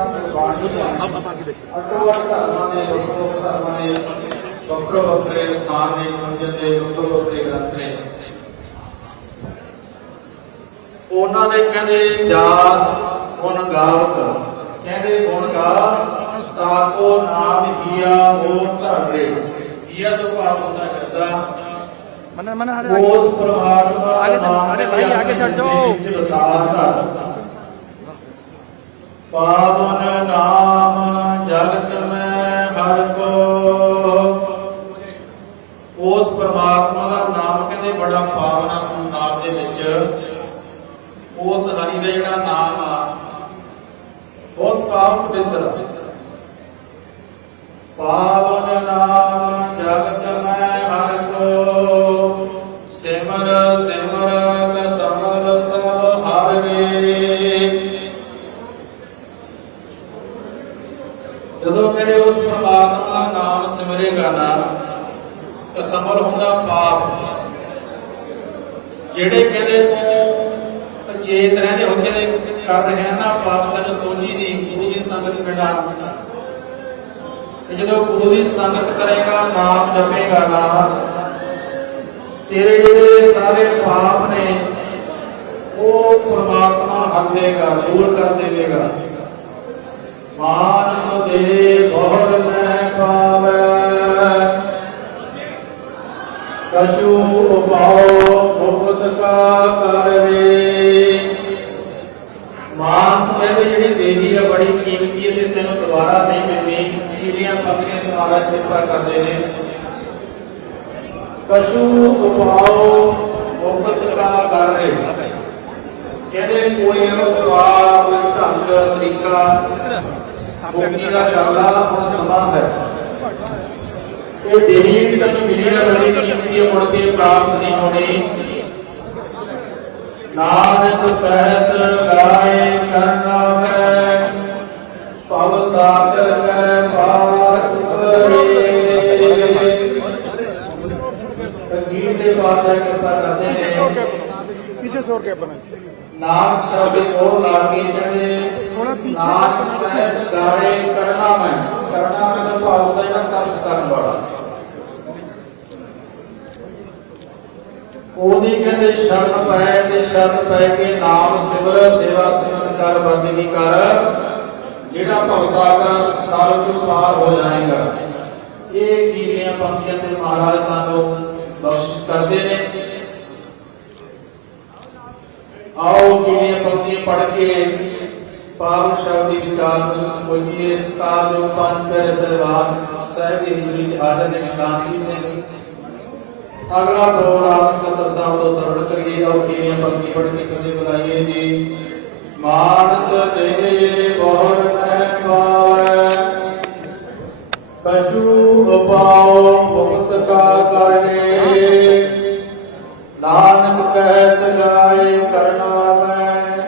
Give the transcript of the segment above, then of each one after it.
अटोवट धर्मां दे वक्-वक् धर्मां दे वक्रो वक्रे स्थान ने समझते वक्रो वक्रे ग्रंथ ने उन्हां दे कहंदे जास गुण गावत कहंदे गुण गा ताको नाम हिया हो धरे हिया तो भाव होता है हृदय उस परमात्मा आगे सर जाओ पावन नाम जगत में हर को उस परमात्मा का नाम कहते बड़ा पावन संसार दे विच उस हरि का जिहड़ा नाम आ बहुत पावन पवित्र पावन नाम जगत में हर को सिमर सिमर समर सब हर रे जदों मेरे उस परमात्मा का नाम सिमरेगा ना तो समर होंदा पाप जेड़े कहते तू चेत रहते हो कहते कर रहे हैं ना पाप तेन सोची नहीं गुरु की संगत बिना जो गुरु की संगत करेगा नाम जपेगा ना तेरे जेड़े सारे पाप ने वो परमात्मा हर देगा दूर कर देगा मानस दे बहुर में पावे कशु उपाओ मुक्त का कर रे मानस कहते जी देही है बड़ी कीमती है तेन दोबारा नहीं मिलनी कीड़ियां पकड़ियां तुम्हारा कृपा करते हैं कशु उपाओ मुक्त का कर रे कहते कोई उपाय कोई ढंग तरीका मुक्ति का चलना और समा है ये देही की तक मिली है बड़ी कीमती है मुड़ के प्राप्त नहीं होनी नानक कहत गाए करना में पव सागर में पार उतरे संगीत के पास कृपा करते हैं पीछे छोड़ के अपना नाम शब्द को लागे जने नाम कहत गाए करना में तो भाव होता है ना तर्स करने वाला ओदी कहते शरण पै ते शरण पै के नाम सिमर सेवा सिमरन कर बंदगी कर जेड़ा भवसागर संसार चों पार हो जाएगा ये कीलियां पंक्तियां ते महाराज सानू बख्शिश करते ने आओ कीलियां पंक्तियां पढ़ के पावन शब्द विचार समझिए स्ताद उपन पर सरवान सर्व हिंदुली आदर शांति से अगला दौर आप सकतर साहब तो सरवण करिए और कीलियां पंक्ति पढ़ के कदे बुलाइए जी मानस दे बहुर में पावे कशु उपाओ मुक्त का करने नानक कहत गाए करना में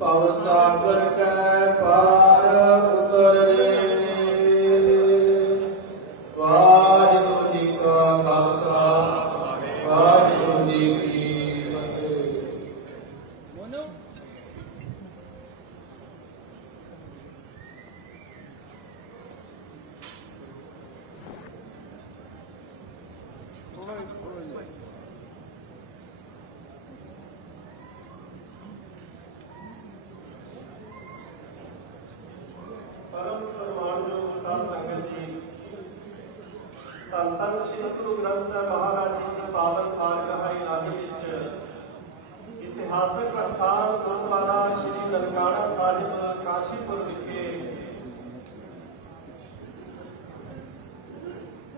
पव सागर के पार उतर रे वाहिगुरु जी का खालसा वाहिगुरु जी की फतेह। परम सम्मानयोग साध संगत जी धन धन श्री गुरु ग्रंथ साहिब महाराज जी की पावन खारगाह इलाही विच इतिहासक प्रस्थान गुरुद्वारा श्री ननकाना साहिब काशीपुर विखे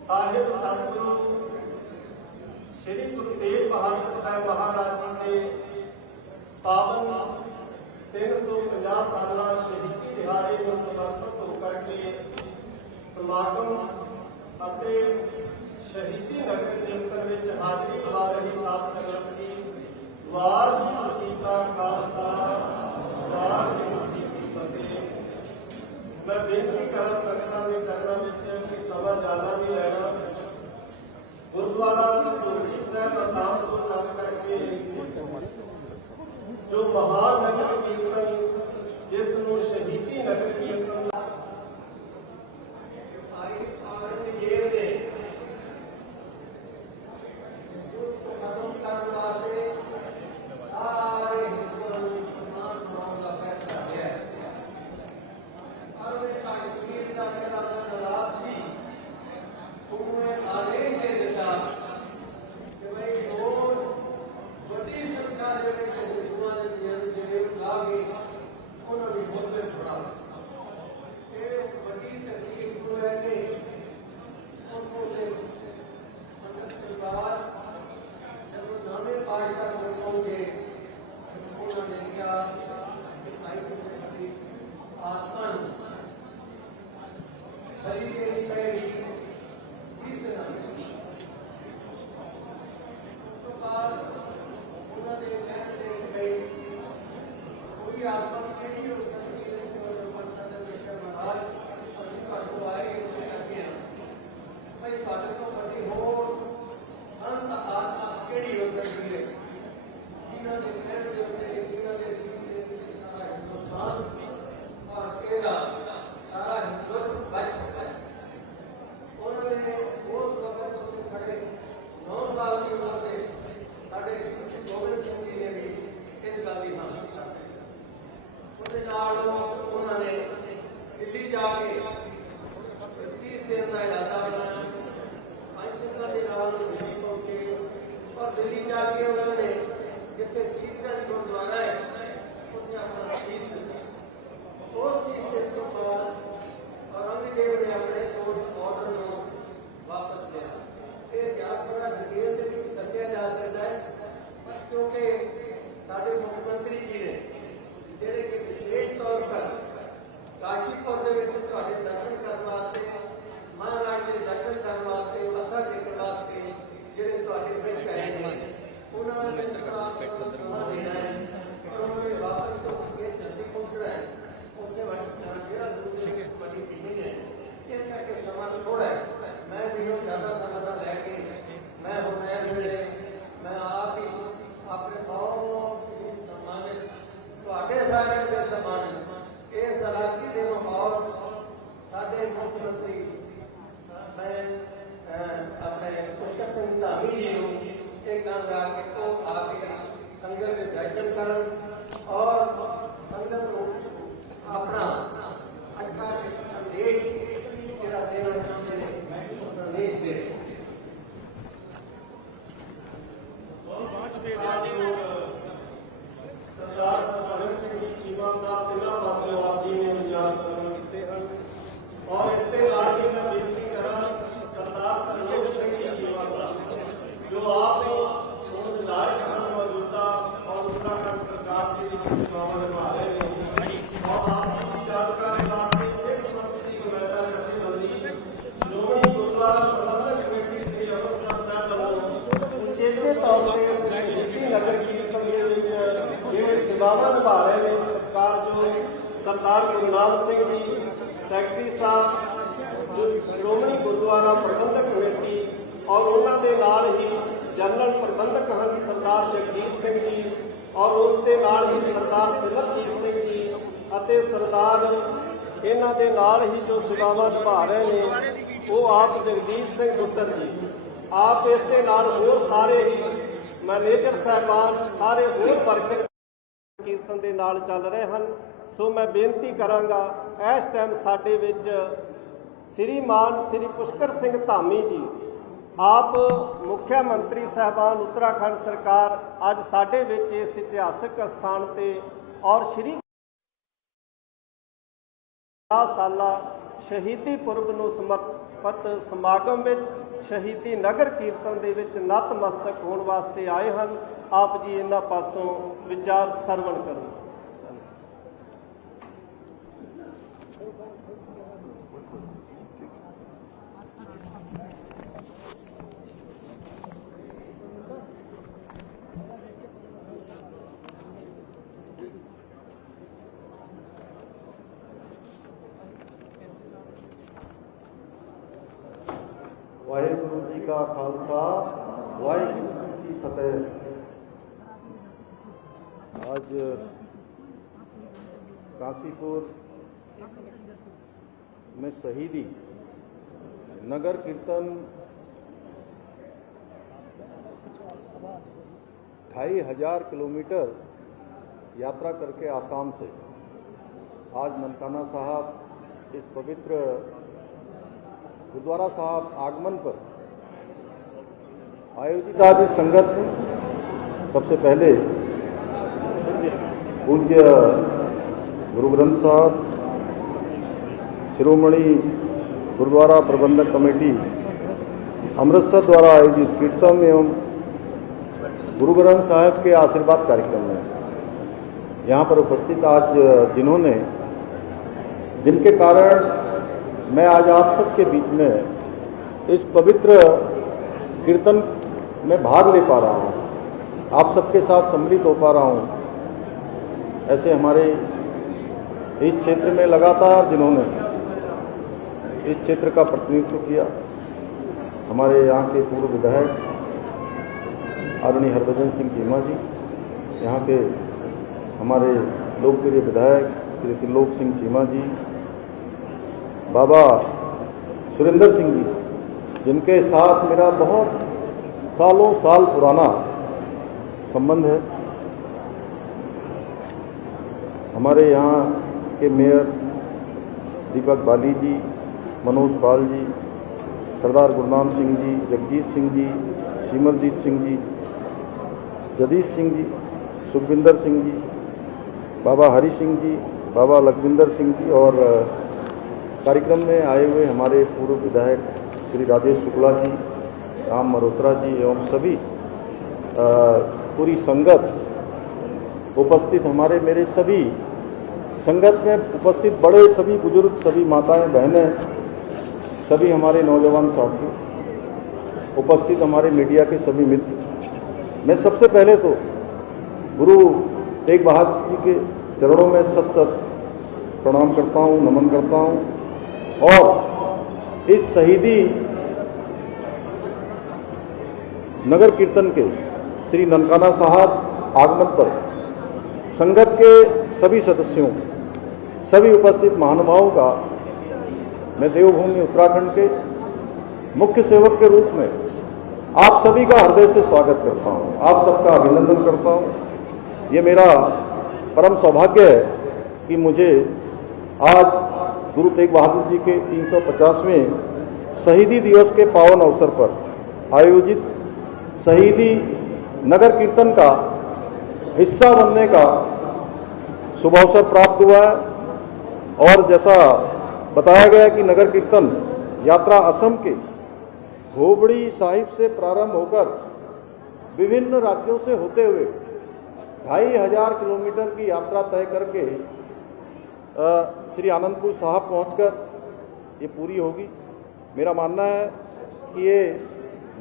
साहिब सतगुरु श्री गुरु तेग बहादुर साहिब महाराज जी के पावन 350 साल शहीदी दिहाड़े में समर्पित होकर के समागम ਅਤੇ शहीदी नगर कीर्तन में हाजिरी लगा रही साध संगत की वाहिगुरू जी का खालसा वाहिगुरू जी की फतेह। मैं बेनती कर सकता के चरणों में कि सभा ज्यादा नहीं रहना गुरुद्वारा धूरी साहब आसाम को चल करके जो महान नगर कीर्तन जिसनों शहीदी नगर का सारा हिंदुत्व बच सकता है। उन्होंने उस वक्त उससे खड़े 9 साल की उम्र से साढ़े गोविंद सिंह जी ने भी इस गल की हासिल कर उन्होंने दिल्ली जाके 30 दिन का इरादा बनाया। पंचतंत्र के नाल दिल्ली पहुंचे और दिल्ली जाके उन्होंने जिथे शीशगंज गुरुद्वारा है उसने अपना शीश दिया। उस चीज के बाद औरंगजेब ने अपने कोर्ट ऑर्डर को वापस लिया। ये इतिहास बड़ा डिटेल से भी दसिया जा सकता है, क्योंकि साडे मुख्यमंत्री जी ने ਜਿਹੜੇ ਕਿ ਵਿਸ਼ੇਸ਼ ਤੌਰ पर ਕਾਸ਼ੀਪੁਰ ਦੇ ਵਿੱਚ ਤੁਹਾਡੇ ਦਰਸ਼ਨ ਕਰਨ ਵਾਸਤੇ, ਮਹਾਰਾਜ ਦੇ ਦਰਸ਼ਨ ਕਰਨ ਵਾਸਤੇ, ਮੱਥਾ ਟੇਕਣ ਵਾਸਤੇ ਜਿਹੜੇ ਤੁਹਾਡੇ ਵਿੱਚ ਆਏ ਨੇ ਉਹਨਾਂ ਨੇ ਦੇਣਾ ਹੈ ਔਰ ਉਹਨਾਂ ਨੇ ਵਾਪਸ ਤੋਂ ਅੱਗੇ ਜਲਦੀ ਪਹੁੰਚਣਾ ਹੈ। ਉੱਥੇ ਜਿਹੜਾ ਬੜੀ ਮੀਟਿੰਗ ਹੈ ਇਸ ਕਰਕੇ ਸਮਾਂ ਥੋੜਾ ਹੈ। ਮੈਂ ਵੀਰੋ ਜ਼ਿਆਦਾ ਸਮਾਂ ਦਾ ਲੈ ਕੇ ਮੈਂ ਹੁਣ ਇਸ ਵੇਲੇ ਮੈਂ ਆਪ ਹੀ ਆਪਣੇ ਬਹੁਤ ਸਨਮਾਨਿਤ ਤੁਹਾਡੇ ਸਾਰਿਆਂ ਦੇ ਸਨਮਾਨ ਇਹ ਸਲਾਕੀ ਦੇ ਮਾਹੌਲ ਸਾਡੇ ਮੁੱਖ ਮੰਤਰੀ ਮੈਂ ਆਪਣੇ ਪੁਸ਼ਕਰ ਸਿੰਘ ਧਾਮੀ ਜੀ ਨੂੰ ਇਹ ਕਹਾਂਗਾ ਕਿ ਉਹ ਆ ਕੇ ਸੰਗਤ ਦੇ ਦਰਸ਼ਨ ਕਰਨ ਔਰ ਸੰਗਤ ਨੂੰ ਆਪਣਾ ਅੱਛਾ ਸੰਦੇਸ਼ ਜਿਹੜਾ ਦੇਣਾ ਚਾਹੁੰਦੇ ਨੇ ਉਹ ਸੰਦੇਸ਼ ਦੇ। सरदार भगत सिंह जी चीमा साहब तिना पासों आप जी ने विचार सरवण किए हैं और इसके बाद भी मैं बेनती करा सरदार तरलोक सिंह जी चीमा साहब जो आप विधायक हैं मौजूदा और उत्तराखंड सरकार की सेवाएं निभा रहे हैं और आपकी जानकारी वास्ते सिख मंत्री नुमाइंदा जथेबंदी श्रोमणी गुरुद्वारा प्रबंधक कमेटी श्री अमृतसर साहब वालों उचेचे तौर पर शहीदी नगर कीर्तन के सेवावां निभा रहे हैं सरकार जो सरदार गुरनाम सिंह जी सैकटरी साहब श्रोमणी गुरुद्वारा प्रबंधक कमेटी और उन्होंने नाल ही जनरल प्रबंधक हैं सरदार जगजीत सिंह जी और उसके नाल ही सरदार सिमरजीत सिंह जी ਅਤੇ सरदार इन्हां दे नाल ही जो सेवावां निभा रहे हैं वो आप जगदीश सिंह पुत्र जी आप इसके नाल होर सारे ही मैनेजर साहबान सारे होर वर्कर कीर्तन ਦੇ ਨਾਲ ਚੱਲ ਰਹੇ ਹਨ। ਸੋ ਮੈਂ ਬੇਨਤੀ ਕਰਾਂਗਾ ਇਸ ਟਾਈਮ ਸਾਡੇ ਵਿੱਚ ਸ੍ਰੀਮਾਨ ਸ੍ਰੀ ਪੁਸ਼ਕਰ ਸਿੰਘ ਧਾਮੀ ਜੀ ਆਪ ਮੁੱਖ ਮੰਤਰੀ ਸਾਹਿਬਾਨ ਉੱਤਰਾਖੰਡ ਸਰਕਾਰ ਅੱਜ ਸਾਡੇ ਵਿੱਚ ਇਸ ਇਤਿਹਾਸਕ ਸਥਾਨ ਤੇ ਔਰ ਸ਼੍ਰੀ 50 ਸਾਲਾ ਸ਼ਹੀਦੀ ਪੁਰਬ ਨੂੰ ਸਮਰਪਿਤ ਸਮਾਗਮ ਵਿੱਚ ਸ਼ਹੀਦੀ ਨਗਰ ਕੀਰਤਨ ਦੇ ਵਿੱਚ ਨਤਮਸਤਕ ਹੋਣ ਵਾਸਤੇ ਆਏ ਹਨ। ਆਪ ਜੀ ਇਹਨਾਂ ਪਾਸੋਂ ਵਿਚਾਰ ਸਰਵਣ ਕਰੋ। वाहिगुरु जी का खालसा वाहिगुरु जी की फतेह। आज काशीपुर में शहीदी नगर कीर्तन 2500 किलोमीटर यात्रा करके आसाम से आज ननकाना साहब इस पवित्र गुरुद्वारा साहब आगमन पर आयोजित आज इस संगत में सबसे पहले पूज्य गुरु ग्रंथ साहब शिरोमणि गुरुद्वारा प्रबंधक कमेटी अमृतसर द्वारा आयोजित कीर्तन एवं गुरु ग्रंथ साहब के आशीर्वाद कार्यक्रम में यहाँ पर उपस्थित आज जिनके कारण मैं आज आप सबके बीच में इस पवित्र कीर्तन में भाग ले पा रहा हूँ, आप सबके साथ सम्मिलित हो पा रहा हूँ। ऐसे हमारे इस क्षेत्र में लगातार जिन्होंने इस क्षेत्र का प्रतिनिधित्व किया, हमारे यहाँ के पूर्व विधायक आदरणीय हरभजन सिंह चीमा जी, यहाँ के हमारे लोकप्रिय विधायक श्री त्रिलोक सिंह चीमा जी, बाबा सुरेंद्र सिंह जी, जिनके साथ मेरा बहुत सालों साल पुराना संबंध है। हमारे यहाँ के मेयर दीपक बाली जी, मनोज पाल जी, सरदार गुरनाम सिंह जी, जगजीत सिंह जी, सिमरजीत सिंह जी, जगदीश सिंह जी, सुखविंदर सिंह जी, बाबा हरि सिंह जी, बाबा लखविंदर सिंह जी और कार्यक्रम में आए हुए हमारे पूर्व विधायक श्री राजेश शुक्ला जी, राम मल्होत्रा जी एवं सभी पूरी संगत उपस्थित, हमारे मेरे सभी संगत में उपस्थित बड़े सभी बुजुर्ग, सभी माताएं बहनें, सभी हमारे नौजवान साथी उपस्थित, हमारे मीडिया के सभी मित्र, मैं सबसे पहले तो गुरु तेग बहादुर जी के चरणों में सत प्रणाम करता हूँ, नमन करता हूँ और इस शहीदी नगर कीर्तन के श्री ननकाना साहब आगमन पर संगत के सभी सदस्यों, सभी उपस्थित महानुभावों का मैं देवभूमि उत्तराखंड के मुख्य सेवक के रूप में आप सभी का हृदय से स्वागत करता हूं, आप सबका अभिनंदन करता हूं। ये मेरा परम सौभाग्य है कि मुझे आज गुरु तेग बहादुर जी के 350वें शहीदी दिवस के पावन अवसर पर आयोजित शहीदी नगर कीर्तन का हिस्सा बनने का शुभ अवसर प्राप्त हुआ है। और जैसा बताया गया कि नगर कीर्तन यात्रा असम के धोबड़ी साहिब से प्रारंभ होकर विभिन्न राज्यों से होते हुए 2500 किलोमीटर की यात्रा तय करके श्री आनंदपुर साहब पहुंचकर ये पूरी होगी। मेरा मानना है कि ये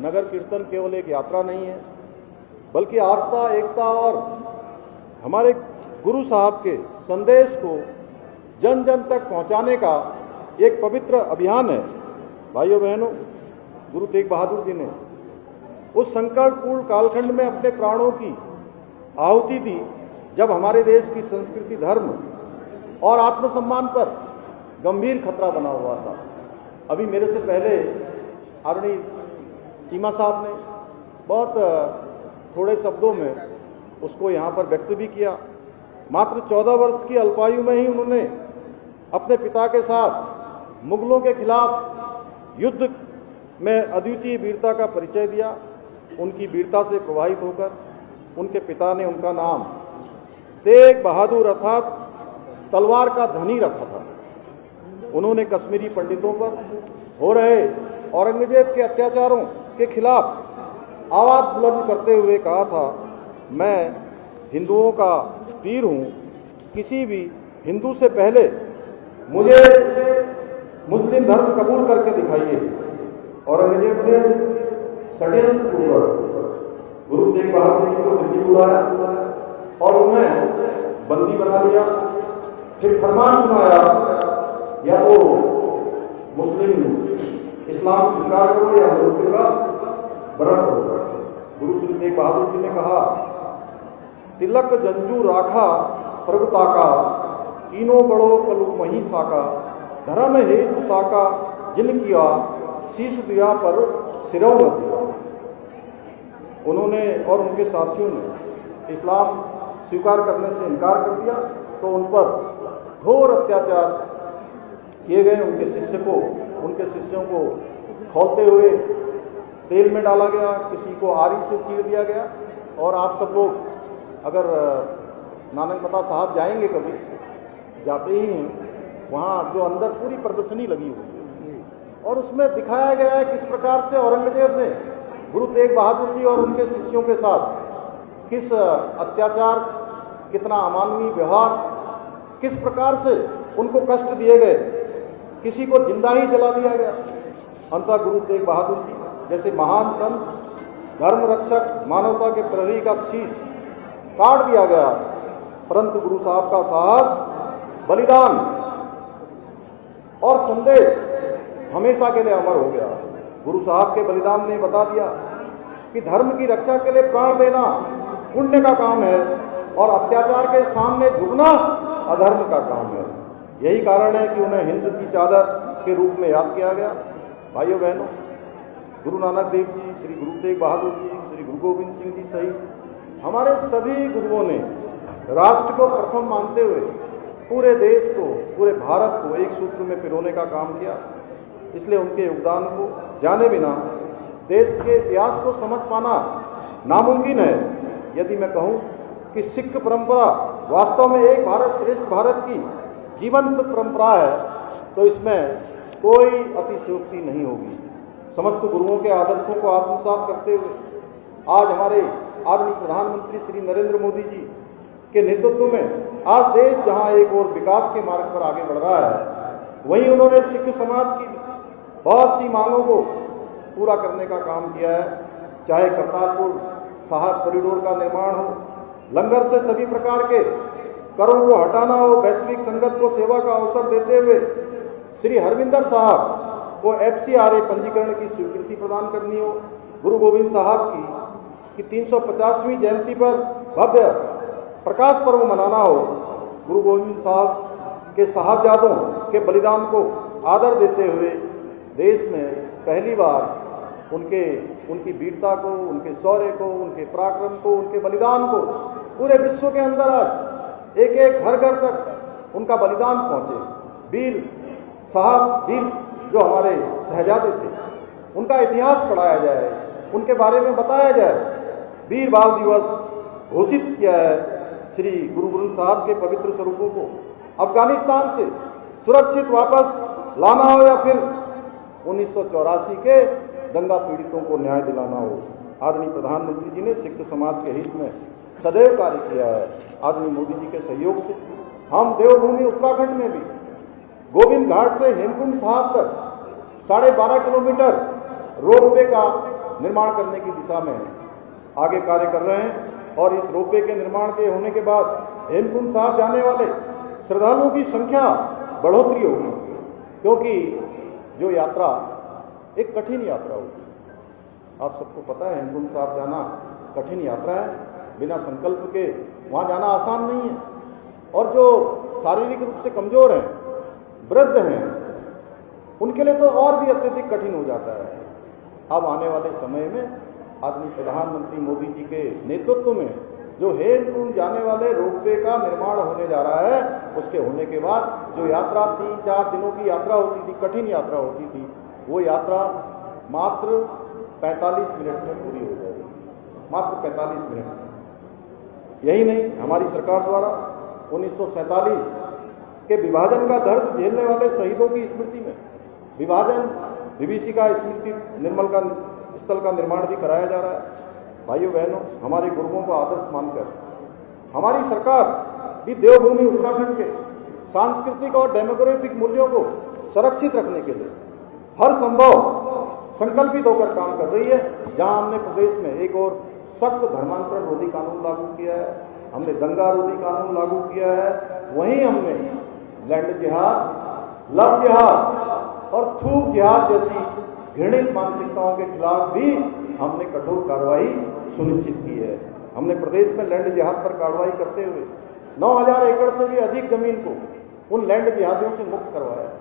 नगर कीर्तन केवल एक यात्रा नहीं है, बल्कि आस्था, एकता और हमारे गुरु साहब के संदेश को जन जन तक पहुंचाने का एक पवित्र अभियान है। भाइयों बहनों, गुरु तेग बहादुर जी ने उस संकटपूर्ण कालखंड में अपने प्राणों की आहुति दी जब हमारे देश की संस्कृति, धर्म और आत्मसम्मान पर गंभीर खतरा बना हुआ था। अभी मेरे से पहले आदरणीय चीमा साहब ने बहुत थोड़े शब्दों में उसको यहाँ पर व्यक्त भी किया। मात्र 14 वर्ष की अल्पायु में ही उन्होंने अपने पिता के साथ मुगलों के खिलाफ युद्ध में अद्वितीय वीरता का परिचय दिया। उनकी वीरता से प्रभावित होकर उनके पिता ने उनका नाम तेग बहादुर अर्थात तलवार का धनी रखा था। उन्होंने कश्मीरी पंडितों पर हो रहे औरंगजेब के अत्याचारों के खिलाफ आवाज बुलंद करते हुए कहा था, मैं हिंदुओं का वीर हूँ, किसी भी हिंदू से पहले मुझे मुस्लिम धर्म कबूल करके दिखाइए। औरंगजेब ने षड्यंत्रपूर्वक गुरु तेग बहादुर जी को दिल्ली बुलाया और उन्हें बंदी बना लिया। फिर फरमान सुनाया, या तो मुस्लिम इस्लाम स्वीकार करो या मृत्यु का वरण करो। गुरु श्री तेग बहादुर जी ने कहा, तिलक जंजू राखा प्रभुता का, कीनो बड़ो कलु मही साका, धर्म हेतु साका जिन किया, शीश दिया पर सिरौ न दिया। उन्होंने और उनके साथियों ने इस्लाम स्वीकार करने से इनकार कर दिया तो उन पर घोर अत्याचार किए गए। उनके शिष्यों को खौलते हुए तेल में डाला गया, किसी को आरी से चीर दिया गया। और आप सब लोग अगर नानकमता साहब जाएंगे, कभी जाते ही हैं, वहाँ जो अंदर पूरी प्रदर्शनी लगी हुई है और उसमें दिखाया गया है किस प्रकार से औरंगजेब ने गुरु तेग बहादुर जी और उनके शिष्यों के साथ किस अत्याचार, कितना अमानवीय व्यवहार, किस प्रकार से उनको कष्ट दिए गए, किसी को जिंदा ही जला दिया गया। अंततः गुरु तेग बहादुर जी जैसे महान संत, धर्म रक्षक, मानवता के प्रहरी का शीश काट दिया गया, परंतु गुरु साहब का साहस, बलिदान और संदेश हमेशा के लिए अमर हो गया। गुरु साहब के बलिदान ने बता दिया कि धर्म की रक्षा के लिए प्राण देना पुण्य का काम है और अत्याचार के सामने झुकना अधर्म का काम है। यही कारण है कि उन्हें हिंद की चादर के रूप में याद किया गया। भाइयों बहनों, गुरु नानक देव जी, श्री गुरु तेग बहादुर जी, श्री गुरु गोविंद सिंह जी सहित हमारे सभी गुरुओं ने राष्ट्र को प्रथम मानते हुए पूरे देश को, पूरे भारत को एक सूत्र में पिरोने का काम किया। इसलिए उनके योगदान को जाने बिना देश के इतिहास को समझ पाना नामुमकिन है। यदि मैं कहूँ कि सिख परंपरा वास्तव में एक भारत श्रेष्ठ भारत की जीवंत परंपरा है, तो इसमें कोई अतिशयोक्ति नहीं होगी। समस्त गुरुओं के आदर्शों को आत्मसात करते हुए आज हमारे आदरणीय प्रधानमंत्री श्री नरेंद्र मोदी जी के नेतृत्व में आज देश जहां एक और विकास के मार्ग पर आगे बढ़ रहा है, वहीं उन्होंने सिख समाज की बहुत सी मांगों को पूरा करने का काम किया है। चाहे करतारपुर साहिब कॉरिडोर का निर्माण हो, लंगर से सभी प्रकार के करों को हटाना हो, वैश्विक संगत को सेवा का अवसर देते हुए श्री हरमिंदर साहब को FCRA पंजीकरण की स्वीकृति प्रदान करनी हो, गुरु गोविंद साहब की 350वीं जयंती पर भव्य प्रकाश पर्व मनाना हो, गुरु गोविंद साहब के साहबजादों के बलिदान को आदर देते हुए देश में पहली बार उनकी वीरता को, उनके शौर्य को, उनके पराक्रम को, उनके बलिदान को पूरे विश्व के अंदर आज एक एक घर घर तक उनका बलिदान पहुंचे। वीर साहब, वीर जो हमारे शहजादे थे, उनका इतिहास पढ़ाया जाए, उनके बारे में बताया जाए। वीर बाल दिवस घोषित किया है। श्री गुरु ग्रंथ साहब के पवित्र स्वरूपों को अफगानिस्तान से सुरक्षित वापस लाना हो या फिर 1984 के दंगा पीड़ितों को न्याय दिलाना हो, आदरणीय प्रधानमंत्री जी ने सिख समाज के हित में सदैव कार्य किया है। आदरणीय मोदी जी के सहयोग से हम देवभूमि उत्तराखंड में भी गोविंद घाट से हेमकुंड साहब तक 12.5 किलोमीटर रोपवे का निर्माण करने की दिशा में आगे कार्य कर रहे हैं। और इस रोपवे के निर्माण के होने के बाद हेमकुंड साहब जाने वाले श्रद्धालुओं की संख्या बढ़ोतरी होगी, क्योंकि जो यात्रा एक कठिन यात्रा होगी। आप सबको पता है हेमकुंड साहब जाना कठिन यात्रा है, बिना संकल्प के वहाँ जाना आसान नहीं है। और जो शारीरिक रूप से कमजोर हैं, वृद्ध हैं, उनके लिए तो और भी अत्यधिक कठिन हो जाता है। अब आने वाले समय में आदरणीय प्रधानमंत्री मोदी जी के नेतृत्व में जो हेमकुंड जाने वाले रोपवे का निर्माण होने जा रहा है, उसके होने के बाद जो यात्रा 3-4 दिनों की यात्रा होती थी, कठिन यात्रा होती थी, वो यात्रा मात्र 45 मिनट में पूरी हो जाएगी, मात्र 45 मिनट में। यही नहीं, हमारी सरकार द्वारा 1947 के विभाजन का दर्द झेलने वाले शहीदों की स्मृति में विभाजन विभीषिका स्मृति निर्मल का स्थल का निर्माण भी कराया जा रहा है। भाइयों बहनों, हमारे गुरुओं को आदर्श मानकर हमारी सरकार भी देवभूमि उत्तराखंड के सांस्कृतिक और डेमोग्राफिक मूल्यों को सुरक्षित रखने के लिए हर संभव संकल्पित होकर काम कर रही है। जहां हमने प्रदेश में एक और सख्त धर्मांतरण रोधी कानून लागू किया है, हमने दंगा रोधी कानून लागू किया है, वहीं हमने लैंड जिहाद, लव जिहाद और थूक जिहाद जैसी घृणित मानसिकताओं के खिलाफ भी हमने कठोर कार्रवाई सुनिश्चित की है। हमने प्रदेश में लैंड जिहाद पर कार्रवाई करते हुए 9000 एकड़ से भी अधिक जमीन को उन लैंड जिहादियों से मुक्त करवाया है।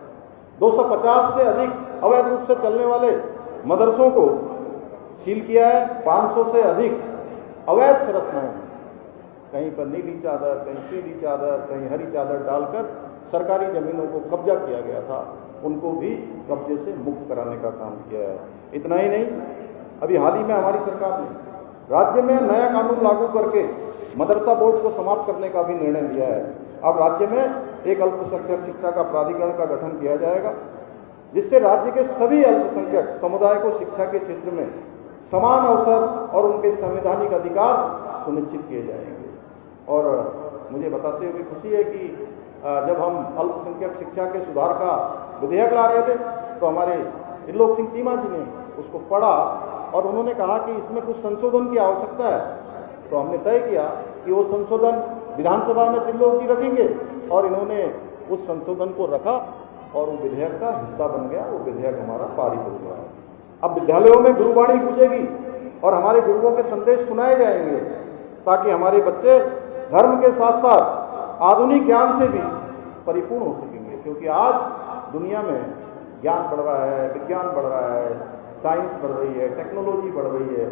250 से अधिक अवैध रूप से चलने वाले मदरसों को सील किया है। 500 से अधिक अवैध संरचनाएं हैं, कहीं पर नीली चादर, कहीं पीली चादर, कहीं हरी चादर डालकर सरकारी जमीनों को कब्जा किया गया था, उनको भी कब्जे से मुक्त कराने का काम किया है। इतना ही नहीं, अभी हाल ही में हमारी सरकार ने राज्य में नया कानून लागू करके मदरसा बोर्ड को समाप्त करने का भी निर्णय लिया है। अब राज्य में एक अल्पसंख्यक शिक्षा का प्राधिकरण का गठन किया जाएगा, जिससे राज्य के सभी अल्पसंख्यक समुदाय को शिक्षा के क्षेत्र में समान अवसर और उनके संवैधानिक अधिकार सुनिश्चित किए जाएंगे। और मुझे बताते हुए खुशी है कि जब हम अल्पसंख्यक शिक्षा के सुधार का विधेयक ला रहे थे, तो हमारे त्रिलोक सिंह चीमा जी ने उसको पढ़ा और उन्होंने कहा कि इसमें कुछ संशोधन की आवश्यकता है। तो हमने तय किया कि वो संशोधन विधानसभा में त्रिलोक जी रखेंगे, और इन्होंने उस संशोधन को रखा और वो विधेयक का हिस्सा बन गया। वो विधेयक हमारा पारित हो गया है। अब विद्यालयों में गुरुवाणी गूंजेगी और हमारे गुरुओं के संदेश सुनाए जाएंगे, ताकि हमारे बच्चे धर्म के साथ साथ आधुनिक ज्ञान से भी परिपूर्ण हो सकेंगे। क्योंकि आज दुनिया में ज्ञान बढ़ रहा है, विज्ञान बढ़ रहा है, साइंस बढ़ रही है, टेक्नोलॉजी बढ़ रही है,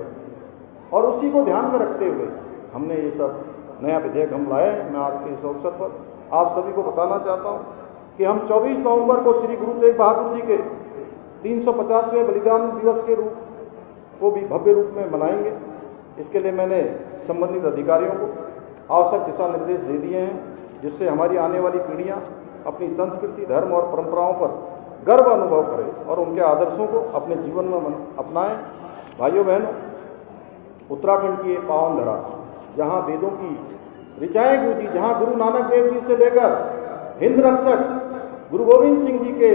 और उसी को ध्यान में रखते हुए हमने ये सब नया विधेयक हम लाए। मैं आज के इस अवसर पर आप सभी को बताना चाहता हूँ कि हम 24 नवंबर को श्री गुरु तेग बहादुर जी के 350वें बलिदान दिवस के रूप को भी भव्य रूप में मनाएंगे। इसके लिए मैंने संबंधित अधिकारियों को आवश्यक दिशा निर्देश दे दिए हैं, जिससे हमारी आने वाली पीढ़ियां अपनी संस्कृति, धर्म और परंपराओं पर गर्व अनुभव करें और उनके आदर्शों को अपने जीवन में अपनाएं। भाइयों बहनों, उत्तराखंड की ये पावन धरा, जहाँ वेदों की ऋचाएँ गूंजी, जहाँ गुरु नानक देव जी से लेकर हिंद रक्षक गुरु गोविंद सिंह जी के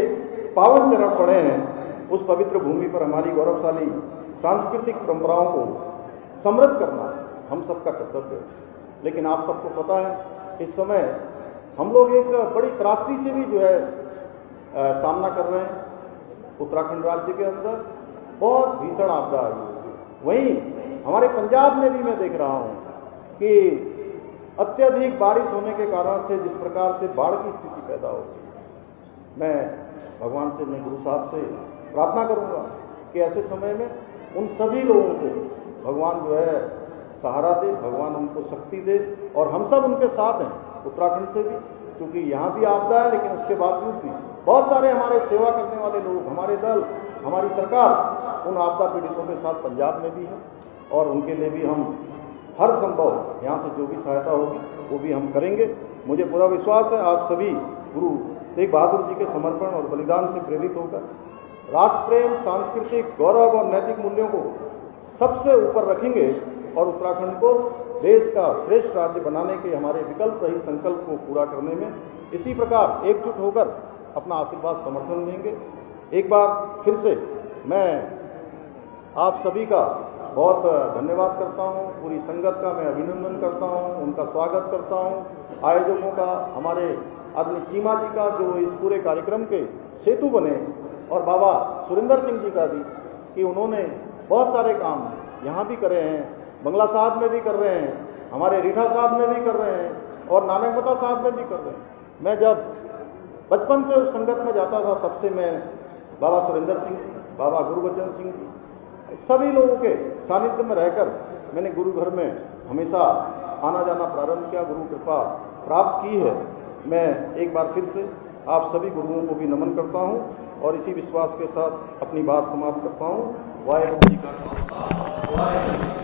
पावन चरण पड़े हैं, उस पवित्र भूमि पर हमारी गौरवशाली सांस्कृतिक परंपराओं को समृद्ध करना हम सबका कर्तव्य है। लेकिन आप सबको पता है, इस समय हम लोग एक बड़ी त्रासदी से भी जो है सामना कर रहे हैं। उत्तराखंड राज्य के अंदर बहुत भीषण आपदा आई है। वहीं हमारे पंजाब में भी मैं देख रहा हूँ कि अत्यधिक बारिश होने के कारण से जिस प्रकार से बाढ़ की स्थिति पैदा होती है, मैं भगवान से, मैं गुरु साहब से प्रार्थना करूँगा कि ऐसे समय में उन सभी लोगों को भगवान जो है सहारा दे, भगवान उनको शक्ति दे, और हम सब उनके साथ हैं। उत्तराखंड से भी, क्योंकि यहाँ भी आपदा है, लेकिन उसके बावजूद भी बहुत सारे हमारे सेवा करने वाले लोग, हमारे दल, हमारी सरकार उन आपदा पीड़ितों के साथ पंजाब में भी है, और उनके लिए भी हम हर संभव यहाँ से जो भी सहायता होगी वो भी हम करेंगे। मुझे पूरा विश्वास है आप सभी गुरु तेग बहादुर जी के समर्पण और बलिदान से प्रेरित होकर राष्ट्र प्रेम, सांस्कृतिक गौरव और नैतिक मूल्यों को सबसे ऊपर रखेंगे और उत्तराखंड को देश का श्रेष्ठ राज्य बनाने के हमारे विकल्प रहित संकल्प को पूरा करने में इसी प्रकार एकजुट होकर अपना आशीर्वाद समर्थन देंगे। एक बार फिर से मैं आप सभी का बहुत धन्यवाद करता हूं, पूरी संगत का मैं अभिनंदन करता हूं, उनका स्वागत करता हूं, आयोजकों का, हमारे आदमी चीमा जी का जो इस पूरे कार्यक्रम के सेतु बने, और बाबा सुरेंद्र सिंह जी का भी कि उन्होंने बहुत सारे काम यहाँ भी करे हैं, बंगला साहब में भी कर रहे हैं, हमारे रीठा साहब में भी कर रहे हैं, और नानकमता साहब में भी कर रहे हैं। मैं जब बचपन से उस संगत में जाता था, तब से मैं बाबा सुरेंद्र सिंह जी, बाबा गुरुबचन सिंह जी, सभी लोगों के सानिध्य में रहकर मैंने गुरु घर में हमेशा आना जाना प्रारंभ किया, गुरु कृपा प्राप्त की है। मैं एक बार फिर से आप सभी गुरुओं को भी नमन करता हूं और इसी विश्वास के साथ अपनी बात समाप्त करता हूं। वाहेगुरु जी का खालसा, वाहेगुरु।